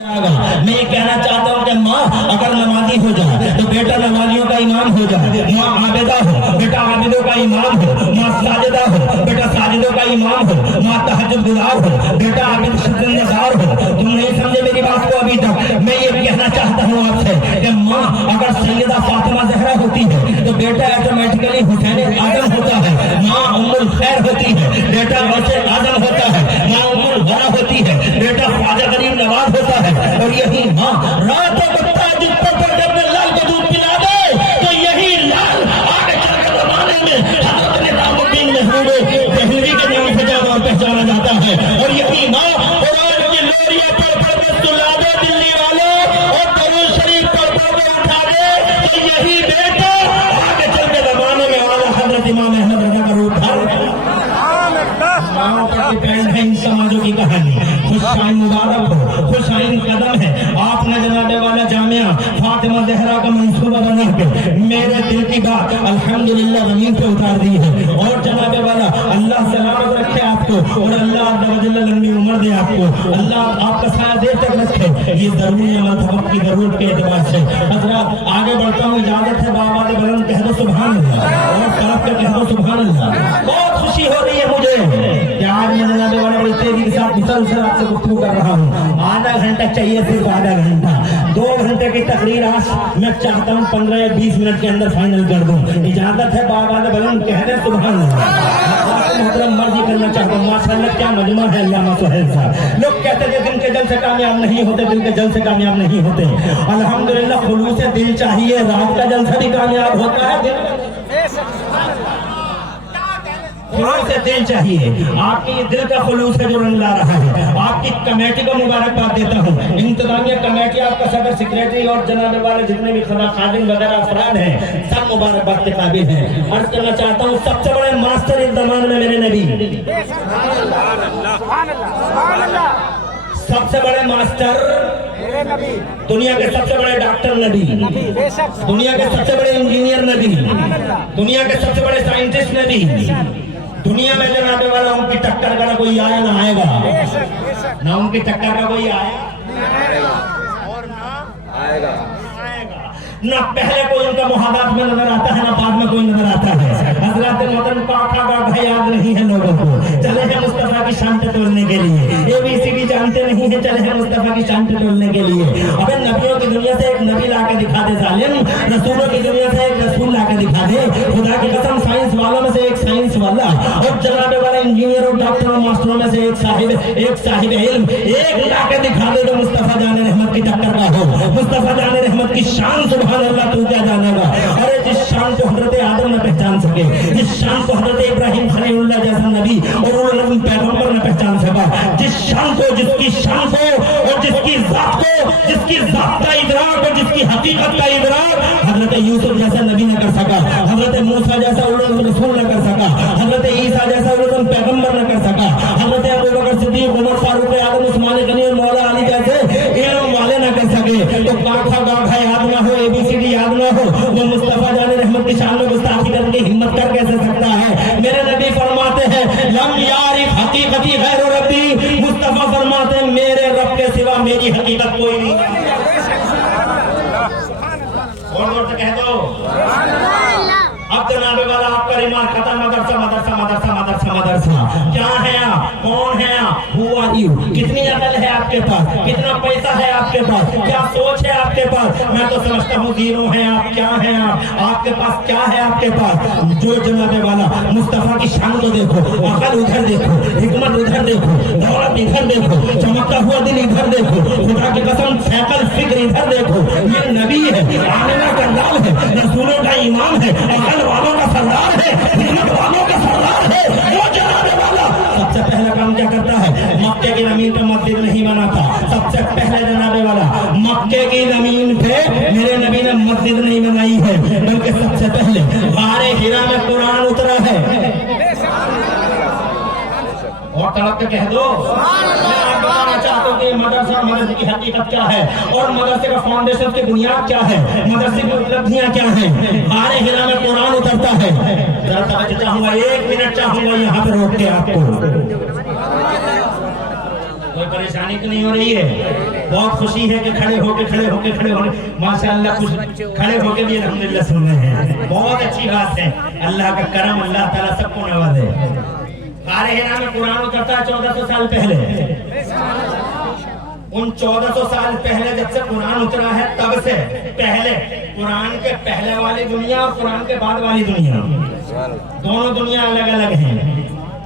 میں یہ کہنا چاہتا ہوں کہ ماں اگر نمازی ہو جائے تو بیٹا نمازیوں کا امام ہو جائے، ماں عابدہ ہو بیٹا عابدوں کا امام ہو، ماں ساجدہ ہو بیٹا ساجدوں کا امام ہو، ماں تہجد گزار ہو بیٹا عابد شکرگزار ہو۔ تم نہیں سمجھے میری بات کو ابھی تک۔ میں یہ کہنا چاہتا ہوں آپ سے کہ ماں اگر سیدہ فاطمہ زہرا ہوتی ہے تو بیٹا آٹومیٹکلی حسین اعظم ہوتا ہے، ماں ام الخیر ہوتی ہے بیٹا غوث اعظم ہوتا ہے، ماں ام الغرا ہوتی ہے بیٹا خواجہ غریب نواز ہوتا ہے۔ اور یہی ماں رات کو تاجد پر پڑھ اپنے لال کو دودھ پلا دے تو یہی لال آگے چل کے زمانے میں حضرت نظام الدین محمود دہلوی کے نام سے جانا اور پہچانا جاتا ہے۔ اور یہی ماں قرآن کی لوریاں پڑھ پڑھ کے سلا دے دلی والے اور درود شریف پڑھ پڑھ کے اٹھا دے تو یہی بیٹا آگے چل کے زمانے میں اعلیٰ حضرت امام احمد رضا کا روپ دھارے۔ ماں پر ڈیپینڈ ہے ان سماجوں کی کہانی۔ خوش آئین مبارک ہو، خوش آئین قدم ہے۔ آپ نے جناب والا جامعہ فاطمہ زہرا کا منصوبہ بنا کے میرے دل کی بات الحمدللہ زمین پہ اتار دی ہے۔ اور جناب والا اللہ سلامت رکھے آپ کو اور اللہ عز و جل لمبی عمر دے آپ کو، اللہ آپ کا سایہ دیر تک رکھے۔ یہ ضروری عمل تھا وقت کی ضرورت کے اعتبار سے۔ حضرات آگے بڑھتا ہوں، اجازت ہے بابا کے بلند کہہ دو سبحان اللہ اور طرف کے کہہ دو سبحان اللہ۔ بہت خوشی ہو رہی ہے مجھے کہ آج میں جناب والا بڑی تیزی کے ساتھ مسلسل آپ سے گفتگو کر رہا ہوں۔ آدھا گھنٹہ چاہیے، صرف آدھا گھنٹہ۔ 2 گھنٹے کی تقریر آج میں چاہتا ہوں 15 یا 20 منٹ کے اندر فائنل کر دوں۔ اجازت ہے بابا بلند کہہ دیں سبحان اللہ۔ محترم مرضی کرنا چاہتا ہوں۔ ماشاءاللہ کیا مجمع ہے علامہ سہیل صاحب۔ لوگ کہتے تھے دن کے جل سے کامیاب نہیں ہوتے، دن کے جل سے کامیاب نہیں ہوتے۔ الحمدللہ خلوص دل چاہیے، رات کا جلسہ بھی کامیاب ہوتا ہے۔ خلوص دل چاہیے، آپ کی دل کا خلوص ہے جو رنگ لا رہا ہے۔ آپ کی کمیٹی کو مبارکباد دیتا ہوں، انتظامیہ کمیٹی، آپ کا صدر سیکریٹری اور جناب والے جتنے بھی خادم وغیرہ افراد ہیں سب مبارکباد کے قابل ہیں۔ عرض کرنا چاہتا ہوں سب سے بڑے ماسٹر اس زمانے میں میرے نبی، سب سے بڑے ماسٹر دنیا کے سب سے بڑے ڈاکٹر نبی، دنیا کے سب سے بڑے انجینئر نبی، دنیا کے سب سے بڑے سائنٹسٹ نبی۔ دنیا میں جناب والا ان کی ٹکر کا کوئی آیا نہ آئے گا، نہ ان کی ٹکر کا کوئی آیا اور نہ آئے گا۔ نہ پہلے کوئی ان کا محاذات میں نظر آتا ہے، نہ بعد میں کوئی نظر آتا ہے۔ حضرات محترم پاکھا کا یاد نہیں ہے لوگوں کو، چلے ہیں مصطفیٰ کی شان تولنے کے لیے۔ ABCD جانتے نہیں ہیں، چلے ہیں مصطفیٰ کی شان تولنے کے لیے۔ ابے نبیوں کی دنیا سے ایک نبی لا کے دکھا دے ظالم، رسولوں کی دنیا سے ایک رسول لا کے دکھا دے۔ خدا کی قسم سائنس والوں میں سے ایک سائنس والا اور جناب والا انجینئر اور ڈاکٹر اور ماسٹروں میں سے ایک صاحب علم ایک لا کے دکھا دے تو مصطفیٰ جان رحمت کی ٹکر کا ہو۔ مصطفیٰ جان رحمت کی شان سبحان اللہ تو کیا جانے گا۔ اور جس شان کو حضرت آدم نہ پہچان سکے، جس شان کو حضرت ابراہیم خلیل اللہ جیسا نبی اور اولو پیغمبر نہ پہچان سکا، جس شان کو، جس کی شان کو اور جس کی ذات کو، جس کی ذات کا ادراک اور جس کی حقیقت کا ادراک حضرت یوسف جیسا نبی نہ کر سکا، حضرت موسیٰ جیسا اولو رسول نہ کر سکا، حضرت عیسیٰ جیسا اولو پیغمبر نہ کر سکا، حضرت ابوبکر صدیق، عمر فاروق اعظم، عثمان غنی اور مولا علی جیسے علم والے نہ کر سکے۔ تو گاٹھا گاٹھا یاد نہ ہو، ABCD یاد نہ ہو، وہ مصطفیٰ جان رحمت کی شان میں گستاخی کرنے کی ہمت کر کیسے سکتا ہے؟ میرے نبی فرماتے ہیں لم یعرف حقیقتی غیر ربی، مصطفیٰ فرماتے ہیں میرے رب کے سوا میری حقیقت کوئی نہیں۔ اور کہہ دو اب جناب والا آپ کا ریمارک ختم۔ مدرسہ مدرسہ مدرسہ مدرسہ مدرسہ، کیا ہے آپ، کون ہے آپ، ہو آر یو، کتنی عقل ہے آپ کے پاس، کتنا پیسہ ہے آپ کے پاس، کیا سوچ ہے آپ کے پاس؟ میں تو سمجھتا ہوں زیرو ہیں آپ، کیا ہیں آپ کے پاس کیا ہے آپ کے پاس؟ جو جناب والا مصطفیٰ کی شان کو دیکھو، عقل ادھر دیکھو، حکمت ادھر دیکھو، دولت ادھر دیکھو، چمکتا ہوا دل ادھر دیکھو، خدا کی قسم سیکل فکر ادھر دیکھو۔ یہ نبی ہے، آمنہ کا لال ہے، رسولوں کا امام ہے، عقل والوں کا سردار ہے، حکمت والوں کا سردار ہے۔ وہ جناب والا سب سے پہلا کام کیا کرتا ہے؟ مکے کی زمین پہ مسجد نہیں بناتا۔ سب سے پہلے جناب والا مکے کی زمین پہ میرے نبی نے مسجد نہیں بنائی ہے، بلکہ سب سے پہلے غار حرا میں قرآن اترا ہے۔ اور تڑپ کے کہہ دو، میں بتانا چاہتا ہوں کہ مدرسہ، مدرسے کی حقیقت کیا ہے اور مدرسے کا فاؤنڈیشن کی بنیاد کیا ہے، مدرسے کی اپلبدھیاں کیا ہیں۔ غار حرا میں قرآن اترتا ہے۔ ذرا توجہ چاہوں گا، 1 منٹ چاہوں گا یہاں پہ روک کے آپ کو۔ کوئی پریشانی تو نہیں ہو رہی ہے؟ بہت خوشی ہے کہ کھڑے ہونے ماشاءاللہ کچھ کھڑے ہو کے بھی الحمدللہ سن رہے ہیں، بہت اچھی بات ہے، اللہ کا کرم، اللہ تعالیٰ سب کو نوازے۔ غار حرا میں قرآن اترتا ہے 1400 سال پہلے، ان 1400 سال پہلے جب سے قرآن اترا ہے تب سے پہلے قرآن کے پہلے والی دنیا اور قرآن کے بعد والی دنیا، دونوں دنیا الگ الگ ہیں۔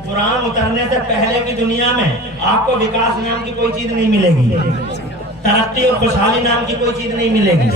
قرآن اترنے سے پہلے کی دنیا میں آپ کو وکاس نام کی کوئی چیز نہیں ملے گی، ترقی اور خوشحالی نام کی کوئی چیز نہیں ملے گی۔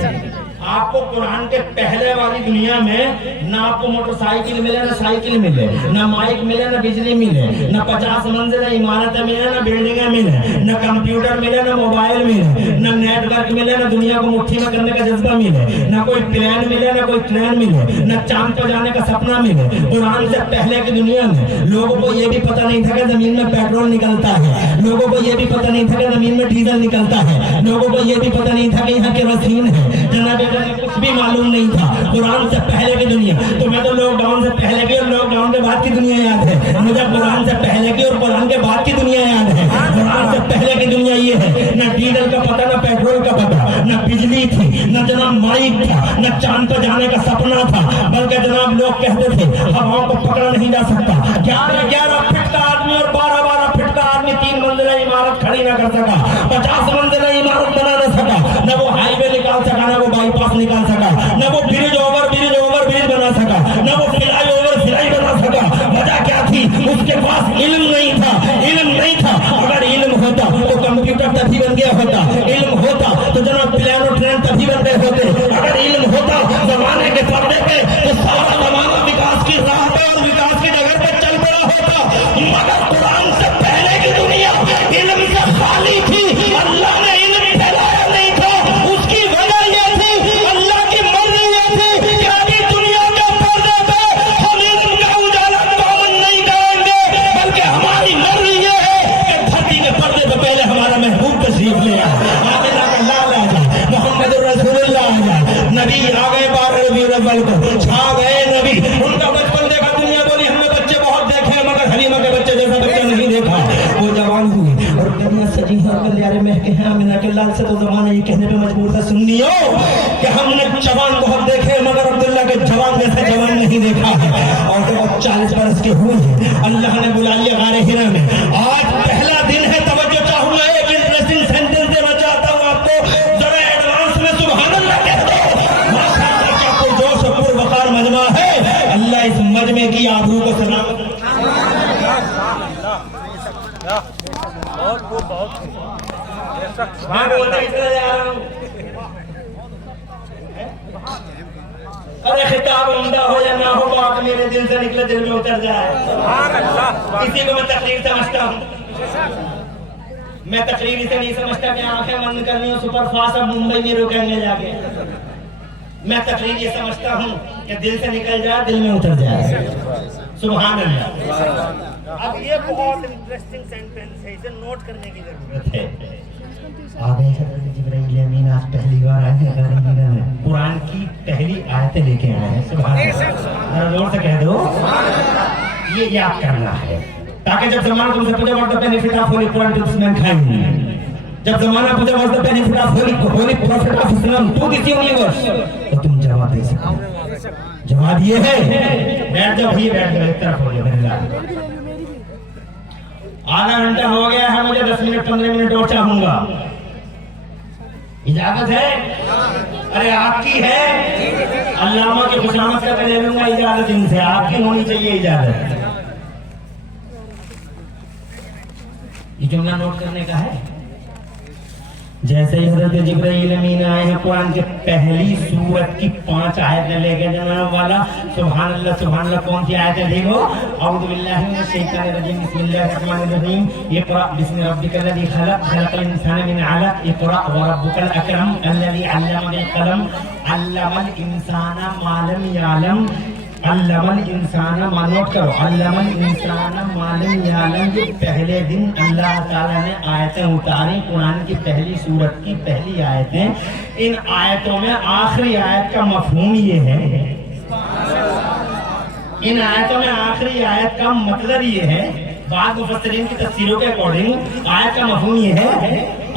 آپ کو قرآن کے پہلے والی دنیا میں نہ آپ کو موٹر سائیکل ملے، نہ سائیکل ملے، نہ مائک ملے، نہ بجلی ملے، نہ 50 منزل عمارتیں ملے، نہ بلڈنگیں ملے، نہ کمپیوٹر ملے، نہ موبائل ملے، نہ نیٹ ورک ملے، نہ دنیا کو مٹھی میں کرنے کا جذبہ ملے، نہ کوئی پلین ملے، نہ کوئی ٹرین ملے، نہ چاند پہ جانے کا سپنا ملے۔ قرآن سے پہلے کی دنیا میں لوگوں کو یہ بھی پتہ نہیں تھا کہ زمین میں پیٹرول نکلتا ہے، لوگوں کو یہ بھی پتہ نہیں تھا کہ زمین میں ڈیزل نکلتا ہے، لوگوں کو یہ بھی پتہ نہیں تھا کہ یہاں کیروسین ہے، جناب کچھ بھی معلوم نہیں تھا۔ قرآن سے پہلے کی دنیا، تمہیں تو لاک ڈاؤن سے پہلے کی اور لاک ڈاؤن کے بعد کی دنیا یاد ہے، مجھے قرآن سے پہلے کی اور قرآن کے بعد کی دنیا یاد ہے۔ قرآن سے پہلے کی دنیا یہ ہے، نہ ڈیزل کا پتہ، نہ پیٹرول کا پتہ، نہ بجلی تھی، نہ جناب مائک تھا، نہ چاند پہ جانے کا سپنا تھا، بلکہ جناب لوگ کہتے تھے ہواؤں کو پکڑا نہیں جا سکتا۔ 11 فٹ کا آدمی اور 12 فٹ کا آدمی 3 منزلہ عمارت کھڑی نہ کر سکا، 50 منزلہ عمارت بنا نہ سکا، نہ وہ ہائی وے نکال سکا، نہ وہ بائی پاس نکال سکا، نہ وہ برج اوور برج بنا سکا، نہ وہ فلائی اوور فلائی بنا سکا۔ وجہ کیا تھی؟ اس کے پاس علم نہیں تھا، علم نہیں تھا۔ اگر علم ہوتا تو کمپیوٹر تبھی بن گیا ہوتا، علم ہوتا تو جناب پلین اور ٹرین تبھی بن گئے ہوتے، اگر علم ہوتا زمانے کے پردے پہ تو سارا زمانہ وکاس کی راہ پہ اور وکاس کی جگہ پہ چل پڑا ہوتا۔ مگر قرآن سے پہلے کی دنیا علم سے خالی تھی، اللہ نے علم پھیلایا نہیں تھا۔ اس کی وجہ یہ تھی، اللہ کی مرضی یہ تھی کہ ابھی دنیا کے پردے پہ ہم علم کا اجالا کامن نہیں کریں گے، بلکہ ہماری مرضی یہ ہے کہ دھرتی کے پردے پہ پہلے ہمارا محبوب تشریف لے آئے، آگے جا کر لال آ جائے، محمد رسول اللہ آ جائے، نبی آ گئے 12 ربیع الاول کو، چھا گئے نبی۔ ان کا بچپن دیکھا، دنیا بولی ہم نے بچے بہت دیکھے مگر حلیمہ کے بچے جیسا بچہ نہیں دیکھا۔ وہ جوان ہوئی اور گلیاں سجی ہیں اور گلیارے مہکے ہیں، آمنہ کے لال سے تو زمانہ یہ کہنے پہ مجبور تھا سنیو کہ ہم نے جوان بہت دیکھے مگر عبداللہ کے جوان جیسا جوان نہیں دیکھا ہے۔ اور جب وہ 40 برس کے ہوئے ہیں، اللہ نے بلا لیا غار حرا میں۔ آج پہلا دن ہے، توجہ چاہوں گا، ایک انٹرسٹنگ سینٹنس دینا چاہتا ہوں آپ کو، ذرا ایڈوانس میں سبحان اللہ کہہ دو۔ ماشاءاللہ کیا کوئی جوش و پر وقار مجمع ہے، اللہ اس مجمع کی آبرو کو سلامت۔ میں بولتا اتنا جا رہا ہوں، ارے خطاب عمدہ ہو یا نہ ہو، بات میرے دل سے نکلے دل میں اتر جائے۔ کسی کو میں تقریر سمجھتا ہوں، میں تقریر اسے نہیں سمجھتا کہ آنکھیں بند کرنی ہو سپر فاسٹ اب ممبئی میں رکیں گے جا کے۔ میں تقریر یہ سمجھتا ہوں کہ دل سے نکل جائے، دل میں اتر جائے۔ سبحان اللہ۔ اب یہ بہت انٹرسٹنگ سینٹنس ہے، اسے نوٹ کرنے کی ضرورت ہے۔ آگے حضرت جبرائیل امین آج پہلی بار آئے ہیں غار حرا میں، قرآن کی پہلی آیتیں لے کے آئے ہیں۔ سبحان اللہ، زور سے کہہ دو، یہ یاد کرنا ہے تاکہ جب زمانہ تم سے پوچھے what the benefit of holy Quran to this mankind, جب زمانہ پوچھے what the benefit of holy prophet of Islam to this universe, تو تم جواب دے سکو۔ جواب یہ ہے، بیٹھ جاؤ بھائی، بیٹھ جاؤ، ایک طرف ہو جاؤ۔ آدھا گھنٹہ ہو گیا ہے، مجھے 10 منٹ 15 منٹ اور چاہوں گا، اجازت ہے؟ ارے آپ کی ہے، علامہ کی خوشامد کا لے لوں گا اجازت ان سے، آپ کی ہونی چاہیے اجازت۔ یہ جملہ نوٹ کرنے کا ہے۔ جیسے ہی حضرت جبرائیل امین آئے ہیں، قرآن کے پہلی سورت کی 5 آیتیں لے کے جناب والا، سبحان اللہ سبحان اللہ۔ کون سی آیتیں دیکھو؟ اعوذ باللہ من الشیطان الرجیم، بسم اللہ الرحمن الرحیم، اقرأ بسم ربک الذی خلق، خلق الانسان من علق، اقرأ وربک الاکرم الذی علم بالقلم، علم الانسان ما لم یعلم، علم الانسان ما، نوٹ کرو، علم الانسان ما لم یعلم۔ جو پہلے دن اللہ تعالیٰ نے آیتیں اتاری، قرآن کی پہلی سورت کی پہلی آیتیں، ان آیتوں میں آخری آیت کا مفہوم یہ ہے، ان آیتوں میں آخری آیت کا مطلب یہ ہے، بعض مفسرین کی تفسیروں کے اکارڈنگ آیت کا مفہوم یہ ہے،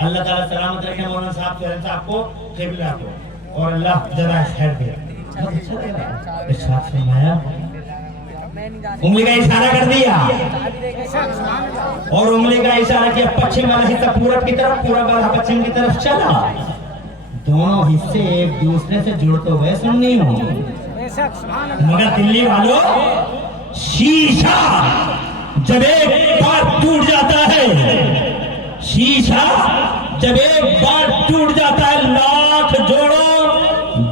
اللہ تعالیٰ سلامت رکھے مولانا صاحب سہیل صاحب کو، قبلہ کو، اور اللہ جزائے خیر دے. ارشاد فرمایا انگلی کا اشارہ کر دیا اور انگلی کا اشارہ کیا پچھم والا حصہ پورب کی طرف، پورب والا پچھم کی طرف چلا. دونوں حصے ایک دوسرے سے جڑتے ہوئے سننی ہوں. مگر دلی والوں، شیشہ جب ایک بار ٹوٹ جاتا ہے، شیشہ جب ایک بار ٹوٹ جاتا ہے، لاکھ جوڑو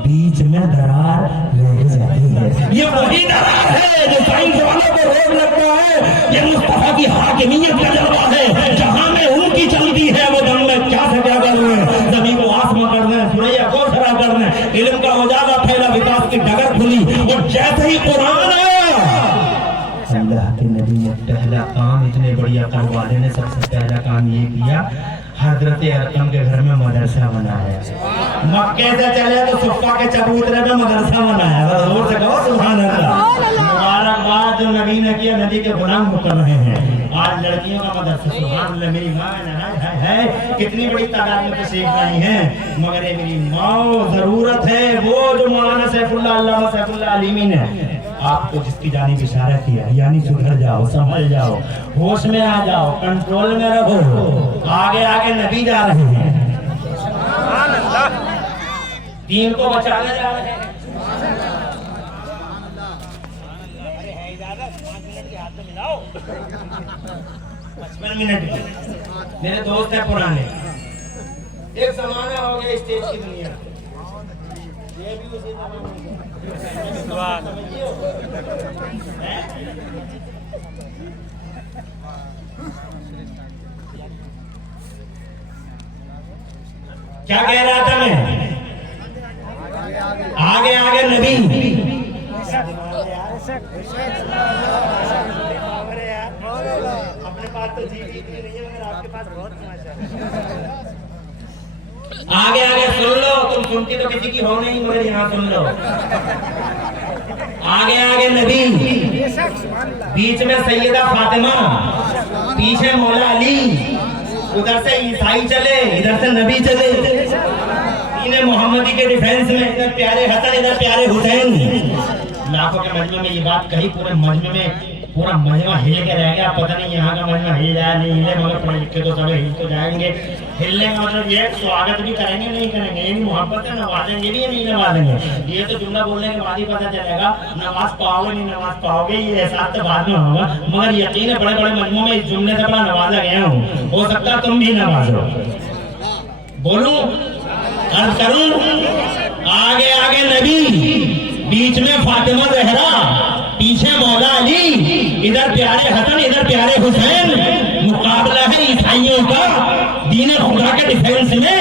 بیچ میں درار رہ جاتی ہے. یہ وہی درار ہے جو سائنس والوں کو روک لگتا ہے. یہ مصطفیٰ کی حاکمیت کا جلوہ ہے. جہاں میں ان کی چلتی ہے وہ دم میں کیا سے کیا کر رہے ہیں، زمین کو آسمان کر رہے ہیں، سوریا کو سرا کر رہے ہیں. علم کا اجالا پھیلا، وکاس کی ڈگر کھلی، اور جیسے ہی قرآن آیا اللہ کے نبی نے پہلا کام، اتنے بڑی عقل والے نے سب سے پہلا کام یہ کیا، حضرت ارقم کے گھر میں مدرسہ بنایا. مکے سے چلے تو صفا کے چبوترے میں مدرسہ بنایا. زور سے کہو سبحان اللہ. مبارکباد جو نبی نے کیا، نبی کے غلام ہو کر رہے ہیں. آج لڑکیوں کا مدرسہ، سبحان اللہ. میری ماں ہے کتنی بڑی تعداد میں تشریف لائی ہیں، مگر یہ میری ماں ضرورت ہے وہ جو مولانا سیف اللہ علامہ سیف اللہ علیمی نے آپ کو جس کی جانب اشارہ کیا، یعنی سدھر جاؤ، سنبھل جاؤ، ہوش میں آ جاؤ، کنٹرول میں رہو. آگے آگے نبی جا رہے ہیں، دین کو بچانے جا رہے ہیں. 55 منٹ میرے دوست ہیں پرانے. ایک زمانہ ہو گیا اسٹیج کی دنیا، یہ بھی اسی زمانے میں کیا کہہ رہا تھا میں؟ آگے آگے نبی. اپنے پاس تو جی نہیں ہے، مگر آپ کے پاس بہت آگے آگے سن لو. تم سنتی تو کسی کی ہو نہیں، مگر یہاں سن لو. آگے آگے نبی، بیچ میں سیدہ فاطمہ، پیچھے مولا علی. ادھر سے عیسائی چلے، ادھر سے نبی چلے. دین محمدی کے ڈیفینس میں ادھر پیارے حسن، ادھر پیارے حسین. لاکھوں کے مجمع میں یہ بات کہی، پورے مجمع میں پورا مجمع ہل کے رہ گیا. پتہ نہیں یہاں کا مجمع ہل جائے نہیں ہلے، مگر پڑھے لکھے تو سب ہل تو جائیں گے. ہلنے کا مطلب یہ سواگت بھی کریں گے نہیں کریں گے، یہ بھی محبت ہے، نوازیں گے بھی نہیں نوازیں گے. یہ تو جملہ بولنے کے بعد ہی پتہ چلے گا نواز پاؤ گے نہیں نواز پاؤ گے، یہ احساس تو بعد میں ہوگا. مگر یقین ہے بڑے بڑے مجموعوں میں اس جملے سے بڑا نوازا گیا ہوں. ہو سکتا ہے تم بھی نوازو. بولوں عرض کروں، آگے آگے نبی، بیچ میں فاطمہ زہرا، پیچھے مولا علی، ادھر پیارے حسن، ادھر پیارے حسین. مقابلہ ہے عیسائیوں کا دین خدا کے ڈیفینس میں.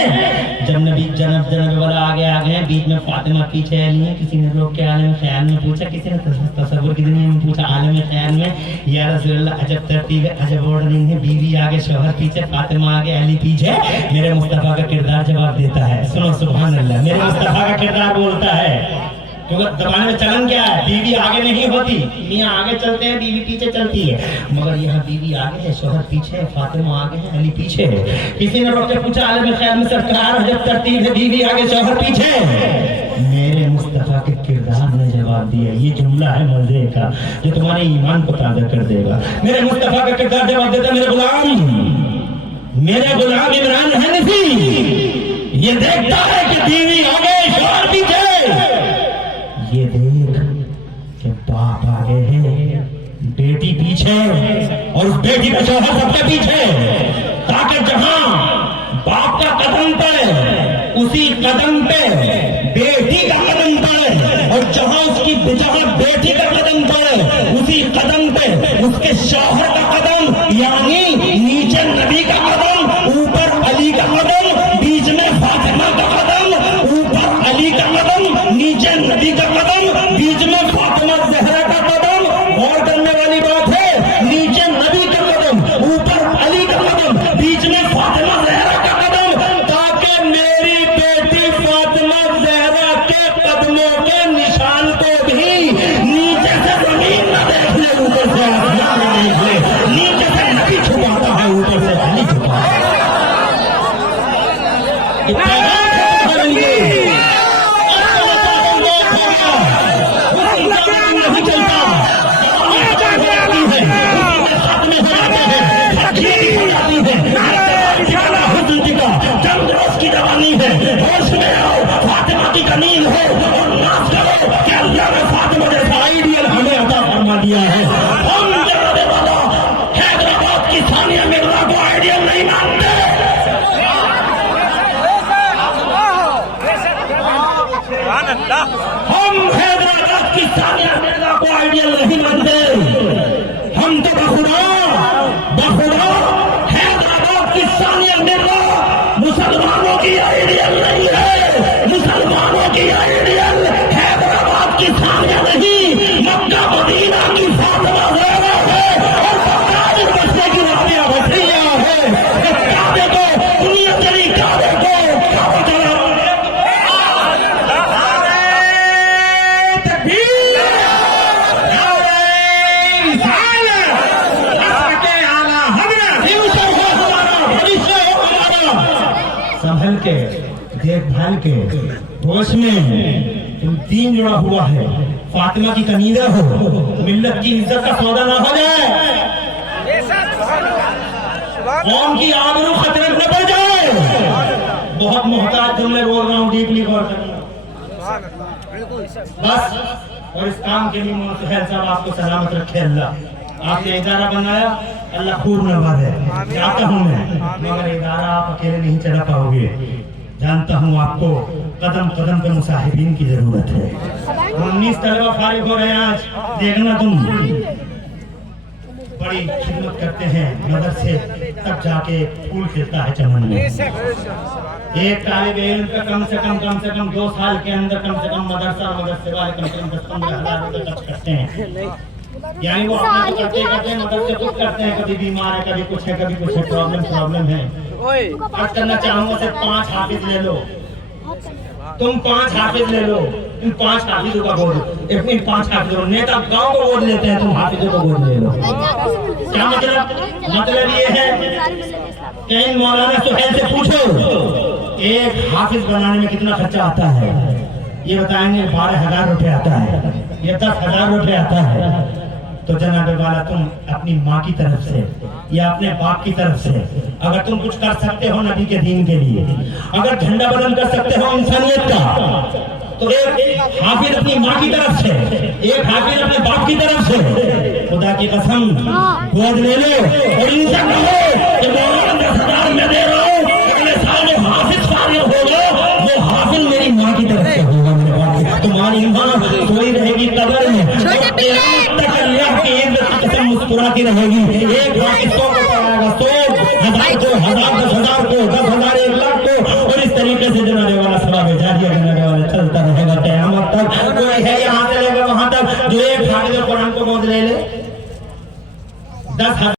جب نبی جنب والا آگے آگے ہیں، بیچ میں فاطمہ، پیچھے علی ہے. کسی نے لوگ کے عالم خیال میں پوچھا، کسی نے تصور کی دنیا میں پوچھا، عالم خیال میں یا رسول اللہ عجب ترتیب ہے، عجب آرڈرنگ ہے. بیوی آگے، شوہر پیچھے، فاطمہ آگے، علی پیچھے. میرے مصطفیٰ کا کردار جواب دیتا ہے. سنو سبحان اللہ. میرے مصطفیٰ کا کردار بولتا ہے. کیونکہ زمانے میں چلن کیا ہے، بیوی آگے نہیں ہوتی، میاں آگے چلتے ہیں، بیوی پیچھے چلتی ہے. مگر یہاں بیوی آگے ہے، شوہر پیچھے ہے، فاطمہ آگے ہے، علی پیچھے ہے. کسی نے روک کے پوچھا، عالم خیال میں سرکار عجب ترتیب ہے، بیوی آگے شوہر پیچھے. میرے مصطفیٰ کے کردار نے جواب دیا. یہ جملہ ہے مزے کا جو تمہارے ایمان کو تازہ کر دے گا. میرے مصطفیٰ کا کردار جواب دیتا، میرے غلام عمران حنفی یہ دیکھتا ہے کہ بیوی آگے شوہر پیچھے. یہ دیکھ کہ باپ آگے ہے، بیٹی پیچھے، اور اس بیٹی کا شوہر سب کے پیچھے. تاکہ جہاں باپ کا قدم پہ اسی قدم پہ بیٹی کا قدم پڑے، اور جہاں بیٹی کا قدم پڑے اسی قدم پہ اس کے شوہر کا قدم. یعنی نیچے نبی کا قدم، اوپر علی کا قدم، بیچ میں فاطمہ کا قدم، اوپر علی کا قدم، نیچے نبی کا قدم، بیچ میں فاطمہ زہرا کا قدم. غور کرنے والی بات ہے، نیچے نبی کا قدم، اوپر علی کا قدم، بیچ میں فاطمہ زہرا کا قدم. تاکہ میری بیٹی فاطمہ زہرا کے قدموں کے نشان کو بھی نیچے سے زمین نہ دیکھ لے، اوپر سے آسمان نہ دیکھ لے، نیچے سے نبی چھپا ہوش میں آؤ, فاطمہ کی کنیز ہو اور ناز کرو کہ اللہ نے فاطمہ جیسا آئیڈیل ہمیں عطا فرما دیا ہے. ہم جناب والا حیدرآباد کی ثانیہ مرزا کو آئیڈیل نہیں مانتے. ہم حیدرآباد کی ثانیہ مرزا کو آئیڈیل نہیں مانتے. ہم تو بخدا حیدرآباد کی ثانیہ مرزا مسلمانوں کی آئیڈیل نہیں ہے. مسلمانوں کی آئیڈیل حیدرآباد کی ثانیہ نہیں, مکہ مدینہ کی فاطمہ زہرا ہے اور بغداد بسنے کی رابعہ بھٹیا ہے. کعبے کو دنیا چلی, کعبے کو کعبہ چلا. سنبھل کے, دیکھ بھال کے, ہوش میں, تم دین جڑا ہوا ہے, فاطمہ کی کنیزہ ہو, ملت کی عزت کا سودا نہ ہو جائے, قوم کی آبرو خطرے میں نہ پڑ جائے. بہت محتاط تم میں بول رہا ہوں, ڈیپلی غور کرنا بس. اور اس کام کے لیے سہیل صاحب آپ کو سلامت رکھے اللہ. آپ نے ادارہ بنایا, اللہ خوب نوازے. چاہتا ہوں میں, مگر ادارہ آپ اکیلے نہیں چلا پاؤ گے. جانتا ہوں آپ کو قدم قدم پہ مصاحبین کی ضرورت ہے. 19 طلبہ فارغ ہو رہے ہیں آج, دیکھنا تم بڑی خدمت کرتے ہیں مدرسے, تب جا کے پھول کھلتا ہے چمن میں. ایک طالب علم کا کم سے کم 2 سال کے اندر کم سے کم مدرسے والے کم سے کم 10-15 ہزار روپے خرچ کرتے ہیں. یعنی وہ اپنا کرتے مدرسے خود کرتے ہیں. کبھی بیمار ہے, کبھی کچھ ہے, کبھی کچھ ہے, پرابلم ہے. خرچ کرنا چاہوں گا صرف 5 حافظ لے لو. تم 5 حافظ لے لو, ان 5 حافظوں کا گود, اتنی 5 حافظوں, نیتا گاؤں کو گود لیتے ہیں, تم حافظوں کو گود لے لو. کیا مطلب یہ ہے کہ ان مولانا سہیل سے پوچھو ایک حافظ بنانے میں کتنا خرچہ آتا ہے. یہ بتائیں گے 12,000 روپے آتا ہے, یہ 10,000 روپے آتا ہے. تو جناب والا تم اپنی ماں کی طرف سے یا اپنے باپ کی طرف سے اگر تم کچھ کر سکتے ہو نبی کے دین کے لیے, اگر جھنڈا بلند کر سکتے ہو انسانیت کا, تو ایک حافظ اپنی ماں کی طرف سے, ایک حافظ اپنے باپ کی طرف سے, خدا کی قسم گود لے لو اور ان سے کہو کہ مولانا 10,000 میں دے رہا ہوں, اگلے سال جو حافظ فارغ ہوگا وہ حافظ میری ماں کی طرف سے ہوگا. تمہاری ایمان سوئی رہے گی قبر میں, اللہ کی عزت کی قسم مسکراتی رہے گی. ایک حافظ 100 کو پڑھائے گا, 100, 1000 کو, 10,000 کو, 10,000, 1 لاکھ کو, اور اس طریقے سے جناب والا ثواب جاریہ جناب والا چلتا رہے گا قیامت تک. کوئی ہے یہاں سے لے کر وہاں تک جو ایک حافظ قرآن کو گود لے لے. 10,000